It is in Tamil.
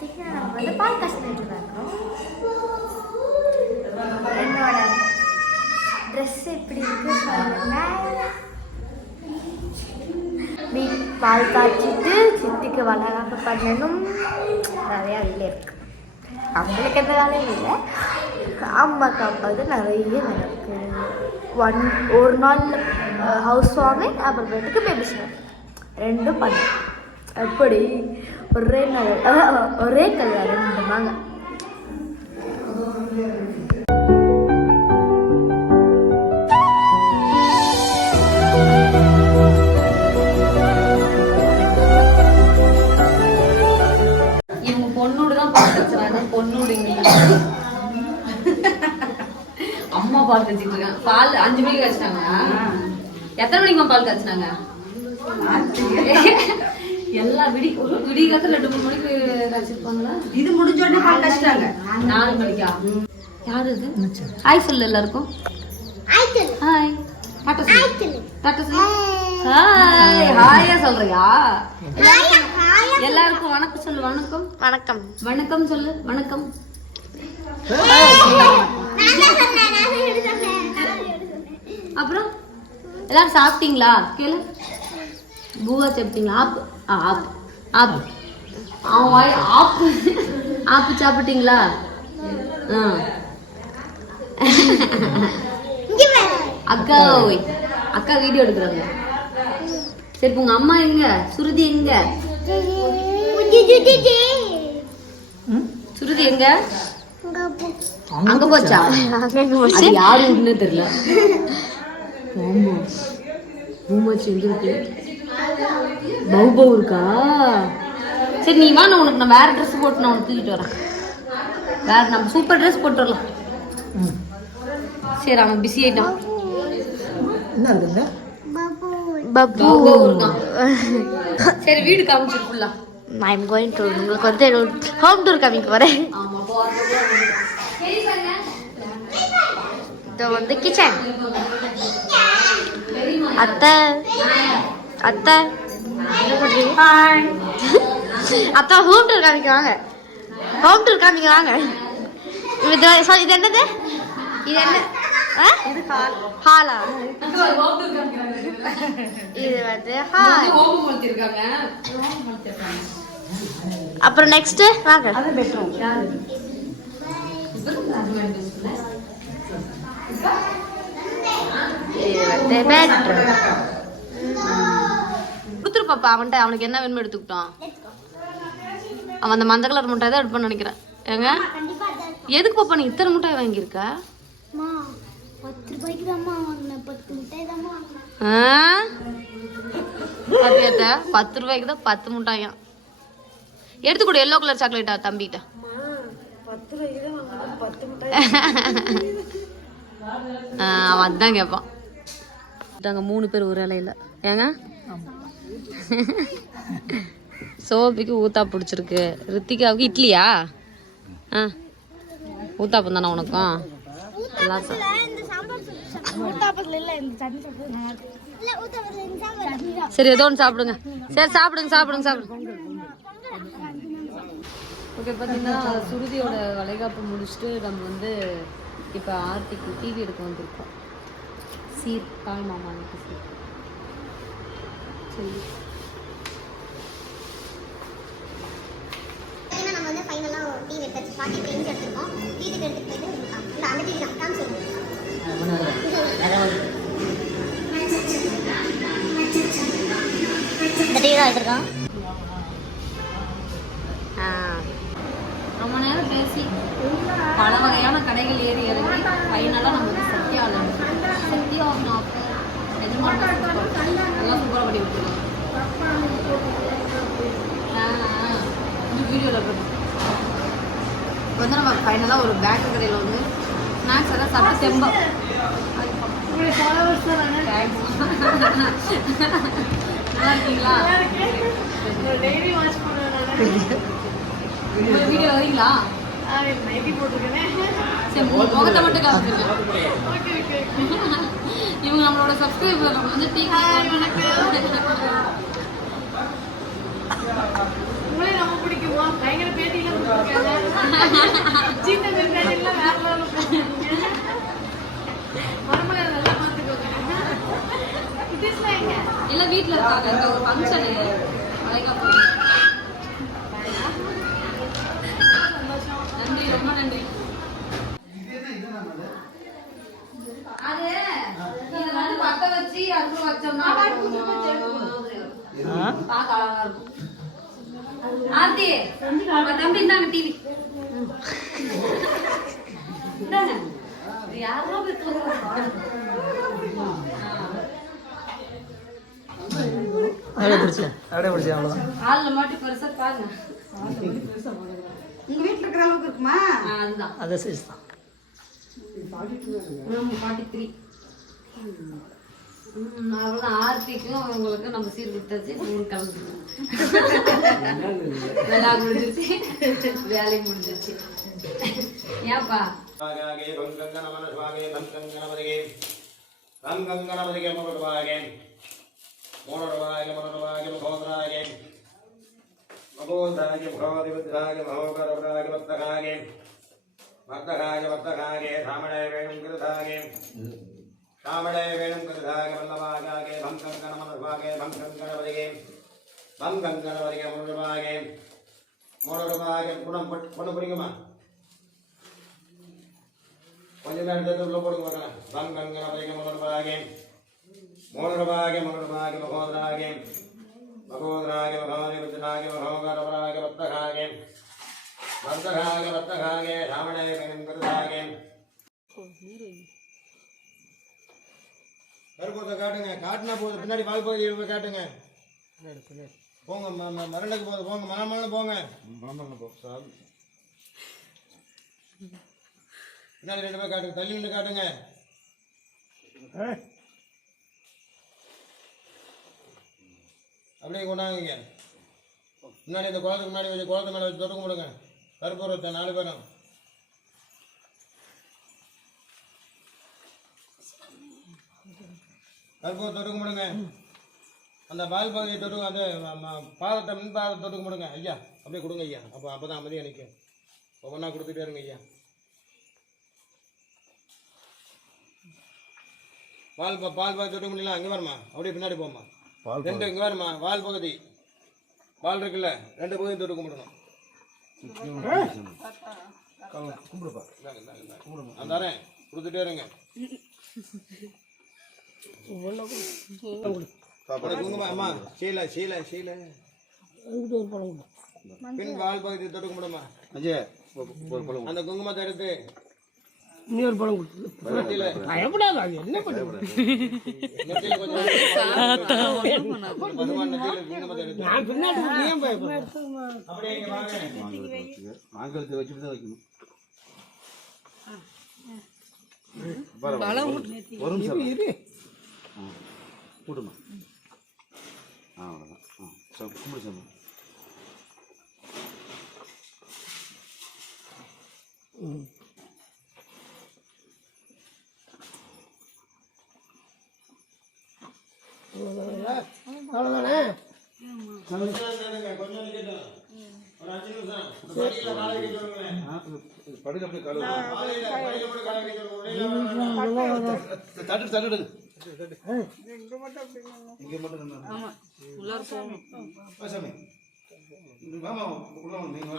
பார்த்தீங்கன்னா நம்ம வந்து பால் கஸ்மெண்ட் இருக்கோம் என்னோட ட்ரெஸ் எப்படி இருக்கு பாருங்க வீட் பால் காய்ச்சிட்டு சித்திக்கு வளகாப்பு பண்ணணும் நிறைய வேலை இருக்கு அவங்களுக்கு எந்த வேலையும் இல்லை அம்மாக்கு அப்பாவுக்கு நிறைய இருக்கு ஒன் ஒரு நாள் ஹவுஸ் வார்மிங் அப்புறமேட்டுக்கு பேபி ஷவர் ரெண்டும் பண்ணேன் எப்படி ஒரே நாள் ஒரே கல்யாணம் ரெண்டு வாங்க இவங்க பொண்ணோடு தான் பால் கச்சுறாங்க பொண்ணோடு. அம்மா பால் இருக்காங்க. பால் அஞ்சு மணிக்கு கச்சிட்டாங்க எத்தனை மணிக்கு பால் கச்சினாங்க எல்லா விடி விடி காலத்துல ரெண்டு மூணு மணிக்கு கச்சிருப்பாங்களா இது முடிஞ்ச உடனே கஷ்டாங்க நாலு மணிக்கா? யாரு இது? ஹாய் சொல்லு எல்லாருக்கும். ஹாய். டாட்டா சொல்லு. டாட்டா சொல்லு. ஹாய். ஹாயா சொல்றியா? எல்லாருக்கும் வணக்கம் சொல்லு வணக்கம். வணக்கம். வணக்கம் சொல்லு வணக்கம். அப்புறம்? எல்லாரும் சாப்பிட்டீங்களா? கேளு. பூவா சாப்பிட்டீங்களா ஆப் ஆ, ஆப் ஆப் அவன் வாய் ஆப்பு ஆப்பு சாப்பிட்டீங்களா? ஆ. அக்கா ஓய் அக்கா வீடியோ எடுக்கிறாங்க. சரி உங்க அம்மா எங்க? சுருதி எங்க? சுருதி எங்க? அங்க போச்சா? அது யாரு தெரியல. ஆமா. பூமாச்சி எங்க இருக்கு? பௌபவ் இருக்கா? சரி நீ வா நான் உனக்கு நான் வேற ட்ரெஸ் போட்டு நான் உனக்கு தூக்கிட்டு வரேன். வேற நம்ம சூப்பர் ட்ரெஸ் போட்டு வரலாம். சரி அவன் பிஸி ஆயிட்டான். என்ன இருக்குங்க பப்பு சரி வீடு காமிச்சிருக்குல்ல ஐ எம் கோயிங் டு உங்களுக்கு வந்து ஹோம் டூர் காமிக்க போகிறேன் இது வந்து கிச்சன் அத்தை. அத்தை. அத்தா ஹோம் டூர் காமிக்க வாங்க. ஹோம் டூர் காமிக்க வாங்க. இது sorry, இது என்னது? இது என்ன? ஹாலா இது வந்து ஹால் ஹோமம் வளர்த்திருக்காங்க அப்புறம் நெக்ஸ்ட் வாங்க. இது வந்து பெட்ரூம் பாப்பா அவன்கிட்ட அவனுக்கு என்ன வேணுமோ எடுத்துக்கிட்டான். அவன் அந்த மஞ்சள் கலர் முட்டாய் தான் எடுப்பான்னு நினைக்கிறேன். ஏங்க? எதுக்கு பாப்பா நீ இத்தனை முட்டாய் வாங்கியிருக்க? பத்து ரூபாய்க்கு தான் பத்து முட்டாயாம் எடுத்து கொடு எல்லோ கலர் சாக்லேட்டா தம்பிகிட்ட. அவன் அதான் கேட்பான். நாங்க மூணு பேர் ஒரு இலையில ஏங்க? சோபிக்கு ஊத்தா பிடிச்சிருக்கு. ரித்திகாவுக்கு இட்லியா? ஆ. ஊத்தாப்பம் தானே உனக்கும்? சரி ஏதோ ஒன்று சாப்பிடுங்க. சரி சாப்பிடுங்க சாப்பிடுங்க சாப்பிடுங்க. ஓகே பார்த்தீங்கன்னா சுருதியோட வளைகாப்பு முடிச்சுட்டு நம்ம வந்து இப்போ ஆர்த்திக்கு டிவி எடுக்க வந்திருக்கோம். சீர் பால் மாமா அன்னைக்கு சீர். சொல்லி நம்ம வந்து ஃபைனலாக டிவி எடுத்தாச்சு பாட்டி கிளீன்ஸ் எடுத்திருக்கோம் வீட்டுக்கு எடுத்துட்டு போயிட்டு இல்லை அந்த டிவி தான் காமிச்சு இந்த டிவி தான் ரொம்ப நேரம் பேசி பல வகையான கடைகள் ஏறி இறங்கி ஃபைனலாக நம்ம வந்து சத்யாவில் சத்யா ஆகணும் எல்லாம் சூப்பராக பண்ணி விட்டுருக்காங்க வீடியோவில் போட்டு இப்போ வந்து நம்ம ஃபைனலாக ஒரு பேக்கரி கடையில் வந்து ஸ்நாக்ஸ் எல்லாம் சாப்பிட்டு செம்பா நல்லா இருக்கீங்களா டெய்லி வாட்ச் பண்ணுவேன் வீடியோ வரீங்களா சரி முகத்தை மட்டும் ஓகே இவங்க நம்மளோட சப்ஸ்கிரைபர் வந்து டீ உங்களே ரொம்ப பிடிக்குமா? பயங்கர பேட்டியில சின்ன பெருந்தாட்டிலாம் வேற மருமகளை நல்லா பார்த்துக்கோங்க. இதெல்லாம் எங்க இல்லை வீட்டில் இருக்காங்க. ஒரு ஃபங்க்ஷன் அழகா போய் அடுப்பு வச்சோம்னா பார்க்க அழகா இருக்கும் ஆர்த்தி உங்க தம்பி டிவி யாரோ. அப்படியே அப்படியே அவ்வளோதான் ஆள்ல பாருங்க வீட்டுல இருக்கிற அளவுக்கு இருக்குமா அதுதான் அதே சைஸ் தான் ஃபார்ட்டி த்ரீ அவ்வளோ ஆர்த்திக்கும் அவங்களுக்கு நம்ம சீர் கொடுத்தாச்சு ஊர் கிளம்பிடுவோம் வேலை முடிஞ்சிருச்சு. வேலை முடிஞ்சிருச்சு. ஏப்பா கங்கணபதிகே மகோடவாகே மோனடவாகே மனடவாகே மகோதராகே மகோதராகே மகோதிபத்ராகே மகோகரவராகே வர்த்தகாகே. வர்த்தகாகே வர்த்தகாகே ராமணே வேணும் கிருதாகே காவடே வேணும் கருதாக வல்லவாகாகே பங்கம் கணமதர்வாகே பங்கம் கணபதிகே. பங்கம் கணபதிகே முழுவாகே முழுவாகே குணம் பொண்ணு பிடிக்குமா? கொஞ்ச நேரத்தை உள்ள போடுங்க மாட்டேன் பங்கம் கணபதிகே முதல்வாகே மூலருவாகே முருகருவாகே மகோதராகே. மகோதராகே மகோதரி புத்தனாகே மகோகரவராகே பத்தகாகே பத்தகாகே பத்தகாகே ராமணே வேணும் கருப்பூத்தை காட்டுங்க. காட்டினா போகுது பின்னாடி பால் பகுதி காட்டுங்க. போங்க மரண்டுக்கு போகுது போங்க மரமல்ல போங்க. மரமல்ல போ பின்னாடி ரெண்டு பேர் காட்டுங்க. தள்ளி நின்று காட்டுங்க. அப்படியே கொண்டாங்க முன்னாடி இந்த குளத்துக்கு முன்னாடி வச்சு குளத்து மேலே வச்சு தொடக்க முடியுங்க கருப்பூரத்தை நாலு பேரும். கருப்பூர் தொட்டு கும்பிடுங்க அந்த பால் பகுதியை தொட்டு அந்த பாதத்தை மின் பாதத்தை தொட்டு கும்பிடுங்க ஐயா அப்படியே கொடுங்க ஐயா. அப்போ அப்போ தான் அமைதியாக நிற்கும் ஒவ்வொன்றா கொடுத்துட்டே இருங்க ஐயா. பால் ப- பால் பால் தொட்டு முடியலாம் அங்கே வருமா? அப்படியே பின்னாடி போமா ரெண்டு இங்கே வருமா? வால் பகுதி. பால் இருக்குல்ல ரெண்டு பகுதியும் தொட்டு கும்பிடணும் கும்பிடுப்பா அந்த தரேன் கொடுத்துட்டே இருங்க. பின் வால் பகுதி தொட்டு கும்பிடுமா அந்த இன்னொரு பழம் பயப்படாத அது என்ன பண்ணுறது வச்சுட்டு தான் வைக்கணும் வரும் இரு கூட்டுமா ஆ அவ்வளோதான் ஆ சார் கும்பிடு சார் அவ்வளோதானே நிமிஷம். இந்த படியில அப்படியே. தட்டு தட்டுடுங்க இங்கே மட்டும் நின்னு. வா சாமி வாமா உள்ள வந்து நீங்க?